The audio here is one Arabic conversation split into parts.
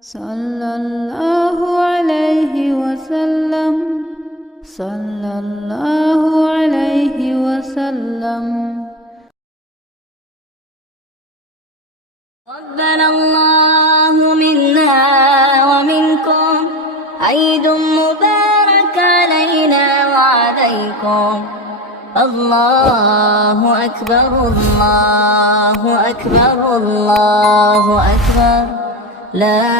صلى الله عليه وسلم. صلى الله عليه وسلم. تقبل الله منا ومنكم عيد مبارك علينا وعليكم. الله أكبر الله أكبر الله أكبر، لا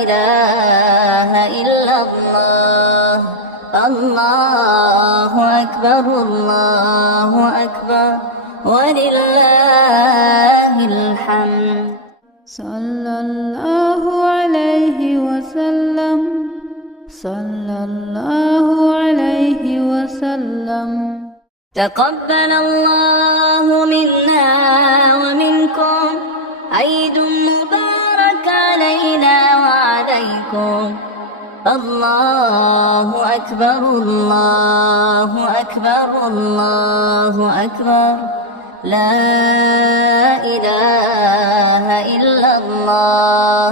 إله إلا الله. الله أكبر الله أكبر ولله الحمد. صلى الله عليه وسلم. صلى الله عليه وسلم. تقبل الله منا ومنكم عيد مبارك علينا وعليكم. الله أكبر الله أكبر الله أكبر، لا إله إلا الله.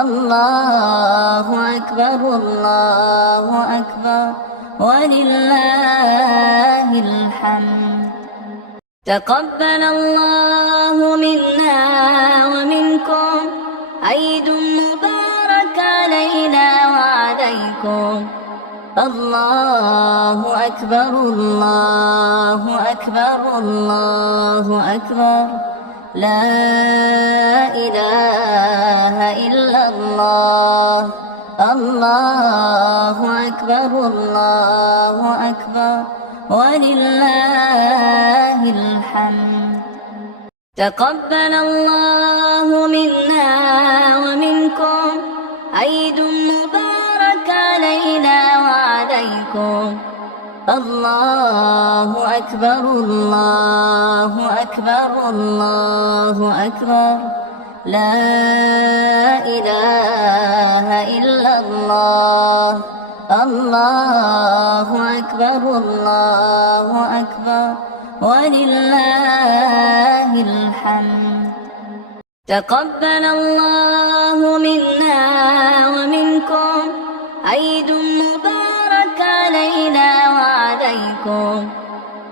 الله أكبر الله أكبر ولله الحمد. تقبل الله منا ومنكم عيد مبارك علينا وعليكم. الله أكبر الله أكبر الله أكبر، لا إله إلا الله. الله أكبر الله أكبر ولله الحمد. تقبل الله منا ومنكم عيد مبارك علينا وعليكم. الله أكبر الله أكبر الله أكبر، لا إله إلا الله. الله أكبر الله أكبر ولله الحمد. تقبل الله منا ومنكم عيد مبارك علينا وعليكم.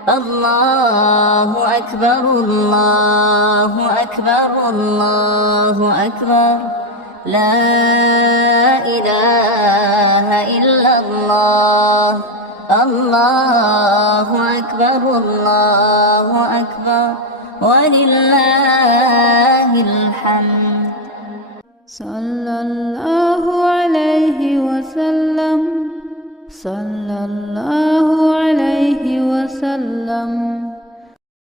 الله أكبر الله أكبر الله أكبر، لا إله إلا الله. الله أكبر الله أكبر ولله الحمد. صلى الله عليه وسلم. صلى الله عليه وسلم.